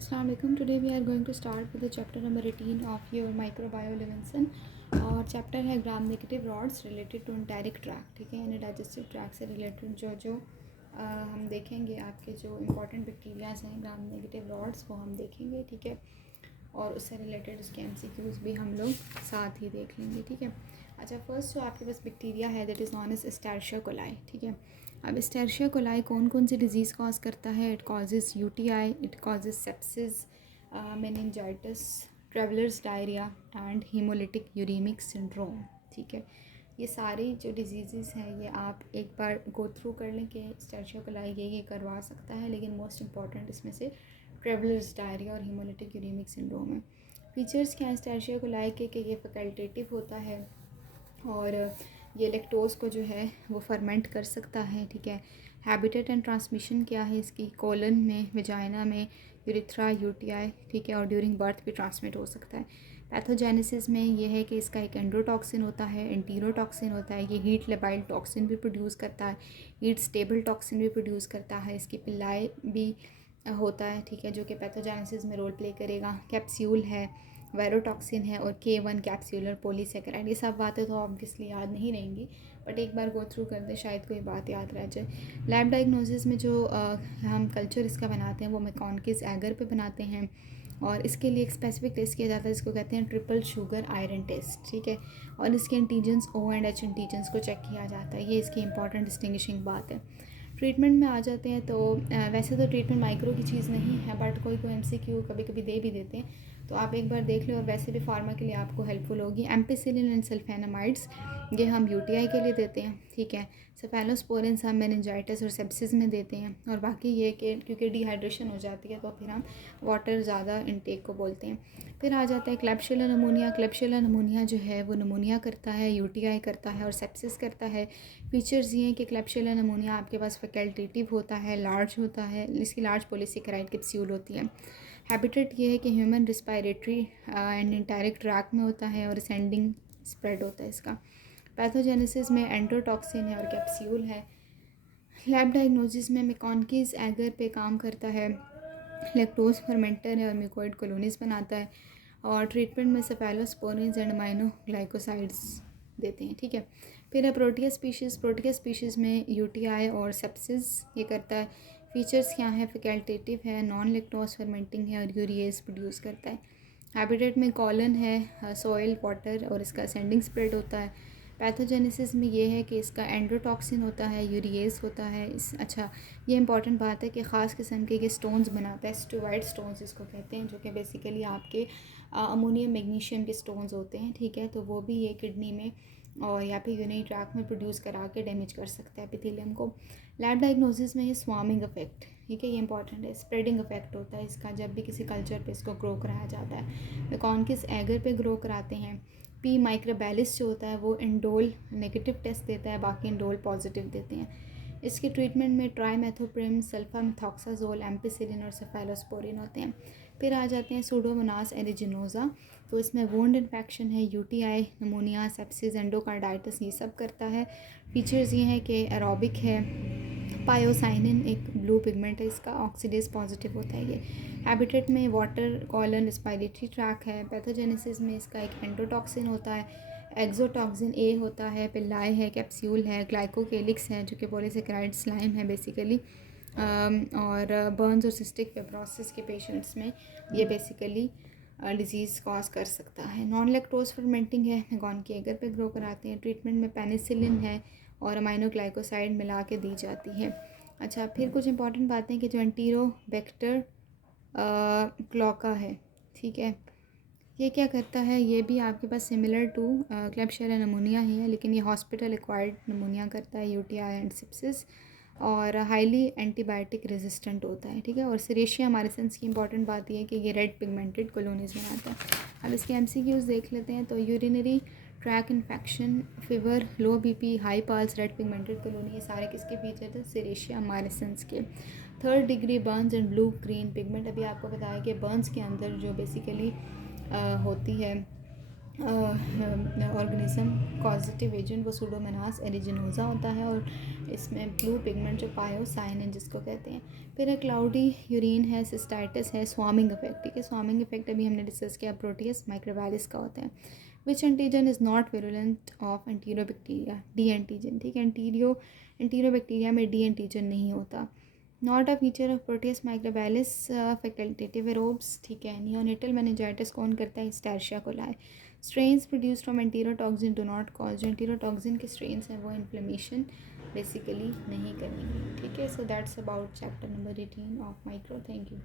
Assalamu alaikum. Today we are going to start with the chapter number 18 of your microbiome Levinson और chapter है gram negative rods related to enteric tract. ठीक है, यानी digestive track से related जो हम देखेंगे आपके जो इंपॉर्टेंट बैक्टीरियाज हैं ग्राम नेगेटिव रॉड्स वो हम देखेंगे. ठीक है, और उससे रिलेटेड उसके MCQs भी हम लोग साथ ही देख लेंगे. ठीक है, अच्छा फर्स्ट जो आपके पास बैक्टीरिया है that is known as Escherichia coli. ठीक है, अब एस्टेरिशिया कोलाई कौन कौन सी डिजीज़ कॉज करता है? It causes UTI, it causes sepsis, meningitis, travellers diarrhoea and haemolytic uraemic syndrome. ठीक है, ये सारी जो डिजीज़ हैं ये आप एक बार गो थ्रू कर लें कि एस्टेरिशिया कोलाई ये करवा सकता है, लेकिन मोस्ट इंपॉर्टेंट इसमें से ट्रेवलर्स डायरिया और हीमोलिटिक यूरेमिक सिंड्रोम है. फीचर्स क्या है एस्टेरिशिया कोलाई के कि ये फैकल्टेटिव होता है और ये लेक्टोज़ को जो है वो फर्मेंट कर सकता है. ठीक है, हैबिटेट एंड ट्रांसमिशन क्या है इसकी? कोलन में, वेजाइना में, यूरिथ्रा, UTI. ठीक है, और ड्यूरिंग बर्थ भी ट्रांसमिट हो सकता है. पैथोजेनेसिस में ये है कि इसका एक एंडोटॉक्सिन होता है, एंटीरोटॉक्सिन होता है, ये हीट लेबाइल टॉक्सिन भी प्रोड्यूस करता है, हीट स्टेबल टॉक्सिन भी प्रोड्यूस करता है, इसकी पिल्लाई भी होता है. ठीक है, जो कि पैथोजेनेसिस में रोल प्ले करेगा. कैप्सूल है, वायरोटॉक्सिन है और K1 कैप्सूलर पॉलीसेकेराइड. ये सब बातें तो ऑब्वियसली याद नहीं रहेंगी, बट एक बार गो थ्रू कर दे शायद कोई बात याद रह जाए. लैब डायग्नोसिस में जो हम कल्चर इसका बनाते हैं वो मैकॉन्किस एगर पे बनाते हैं और इसके लिए एक स्पेसिफिक टेस्ट किया जाता है जिसको कहते हैं ट्रिपल शुगर आयरन टेस्ट. ठीक है, और इसके antigens O and H antigens को चेक किया जाता है. ये इसकी इंपॉर्टेंट डिस्टिंग्विशिंग बात है. ट्रीटमेंट में आ जाते हैं तो वैसे तो ट्रीटमेंट माइक्रो की चीज़ नहीं है, बट कोई MCQ कभी कभी दे भी देते हैं, तो आप एक बार देख लो और वैसे भी फार्मा के लिए आपको हेल्पफुल होगी. एम्पिसिलिन एंड सल्फेनामाइड्स ये हम UTI के लिए देते हैं. ठीक है, सेफेलोस्पोरिन्स हम मेनिंजाइटिस और सेप्सिस में देते हैं. और बाकी ये कि क्योंकि डिहाइड्रेशन हो जाती है तो फिर हम वाटर ज़्यादा इनटेक को बोलते हैं. फिर आ जाता है क्लैब्सियला नमूनिया. क्लैब्सियला नमूनिया जो है वो नमूनिया करता है, UTI करता है और सेप्सिस करता है. फीचर्स ये हैं कि क्लैब्सियला नमूनिया आपके पास फैकल्टेटिव होता है, लार्ज होता है, इसकी लार्ज पॉलीसेकेराइड कैप्सूल होती है. हैबिटेट ये है कि human respiratory and enteric track में होता है और असेंडिंग स्प्रेड होता है इसका. पैथोजेनेसिस में एंडोटॉक्सिन है और कैप्सूल है. लैब डायग्नोसिस में मैकॉन्किस एगर पे काम करता है, लैक्टोज फर्मेंटर है और म्यूकोइड कॉलोनीज बनाता है. और ट्रीटमेंट में सेफेलोस्पोरिन्स एंड अमाइनो ग्लाइकोसाइड्स देते हैं. ठीक है, फिर है प्रोटिया स्पीशीज़ में UTI और सेप्सिस ये करता है. फीचर्स क्या है? फैकल्टेटिव है, नॉन लेक्टोज फर्मेंटिंग है और यूरिएज प्रोड्यूस करता है. हैबिटेट में कॉलन है, सॉइल, वाटर और इसका असेंडिंग स्प्रेड होता है. पैथोजेनेसिस में ये है कि इसका एंडोटॉक्सिन होता है, यूरिएज होता है. अच्छा ये इंपॉर्टेंट बात है कि ख़ास किस्म के ये स्टोन्स बनाता है, स्टुवाइड स्टोन्स इसको कहते हैं, जो कि बेसिकली आपके अमोनियम मैग्नीशियम के स्टोन्स होते हैं. ठीक है, तो वो भी ये किडनी में और या फिर यूरिनरी ट्रैक में प्रोड्यूस करा के डैमेज कर सकता है एपिथेलियम को. लैब डायग्नोसिस में ये स्वार्मिंग इफेक्ट, ठीक है, ये इंपॉर्टेंट है. स्प्रेडिंग इफेक्ट होता है इसका जब भी किसी कल्चर पे इसको ग्रो कराया जाता है. मैकॉन्किस एगर पे ग्रो कराते हैं. P. माइक्रोबैलिस जो होता है वो इंडोल नेगेटिव टेस्ट देता है, बाकी इंडोल पॉजिटिव देते हैं. इसके ट्रीटमेंट में ट्राइमेथोप्रिम, सल्फामेथॉक्साजोल, एम्पिसिलिन और सेफेलोस्पोरिन होते हैं. फिर आ जाते हैं सूडोमोनास एरिजिनोसा. तो इसमें वोंड इन्फेक्शन है, UTI, नमोनिया, सेप्सिस, एंडोकार्डाइटिस ये सब करता है. फीचर्स ये हैं कि एरोबिक है, पायोसाइनिन एक ब्लू पिगमेंट है इसका, ऑक्सीडेज पॉजिटिव होता है ये. हैबिटेट में वाटर, कॉलन, रेस्पिरेटरी ट्रैक है. पैथोजेनेसिस में इसका एक एंडोटॉक्सिन होता है, एक्सोटॉक्सिन A होता है, पिल्लाई है, कैप्सूल है, ग्लाइकोकेलिक्स है जो कि पॉलीसेकेराइड स्लाइम है बेसिकली. और बर्न्स और सिस्टिक फिब्रोसिस के पेशेंट्स में ये बेसिकली डिजीज़ कॉज कर सकता है. नॉन लैक्टोज फर्मेंटिंग है, मैकॉन्की एगर पे ग्रो कराते हैं. ट्रीटमेंट में पेनिसिलिन है और अमाइनो ग्लाइकोसाइड मिला के दी जाती है. अच्छा फिर कुछ इंपॉर्टेंट बातें कि जो एंटीरोबैक्टर क्लॉका है, ठीक है, ये क्या करता है? ये भी आपके पास सिमिलर टू क्लैब्सियला नमूनिया ही है, लेकिन ये हॉस्पिटल एक्वायर्ड नमूनिया करता है, UTI एंड सेप्सिस, और हाईली एंटीबायोटिक रेजिस्टेंट होता है. ठीक है, और सीरेशिया मारिसेंस की इंपॉर्टेंट बात यह है कि ये रेड पिगमेंटेड कॉलोनीज बनाता है. अब इसके MCQs देख लेते हैं. तो यूरिनरी ट्रैक इन्फेक्शन, फीवर, लो BP, high pulse, red pigmented colony, ये सारे किसके फीचर थे? सीरेशिया मारिसेंस के. 3rd degree Burns and blue green pigment, अभी आपको बताया कि बर्न्स के अंदर जो बेसिकली होती है ऑर्गेनिज्म कॉजेटिव एजेंट वो सूडोमोनास एरिजिनोसा होता है, और इसमें ब्लू पिगमेंट जो पायोसाइन है जिसको कहते हैं। फिर है क्लाउडी यूरिन है, सिस्टाइटिस है, स्वामिंग इफेक्ट। ठीक है, स्वामिंग इफेक्ट अभी हमने डिस्कस किया, प्रोटियस माइक्रोवायरस का होता है। Which antigen is not virulent of enterobacteria, D antigen. ठीक है, एंटीरियो बैक्टीरिया में डी एंटीजन नहीं होता। Not a feature of Proteus microvirus facultative aerobes. ठीक है, नियोनेटल मेनिंजाइटिस कौन करता है? Escherichia coli. Strains produce from enterotoxin do not cause, जो एंटीरोटॉक्सिन के स्ट्रेन्स हैं वो इन्फ्लेमेशन बेसिकली नहीं करेंगे। ठीक है, so that's about chapter number 18 of micro. Thank you.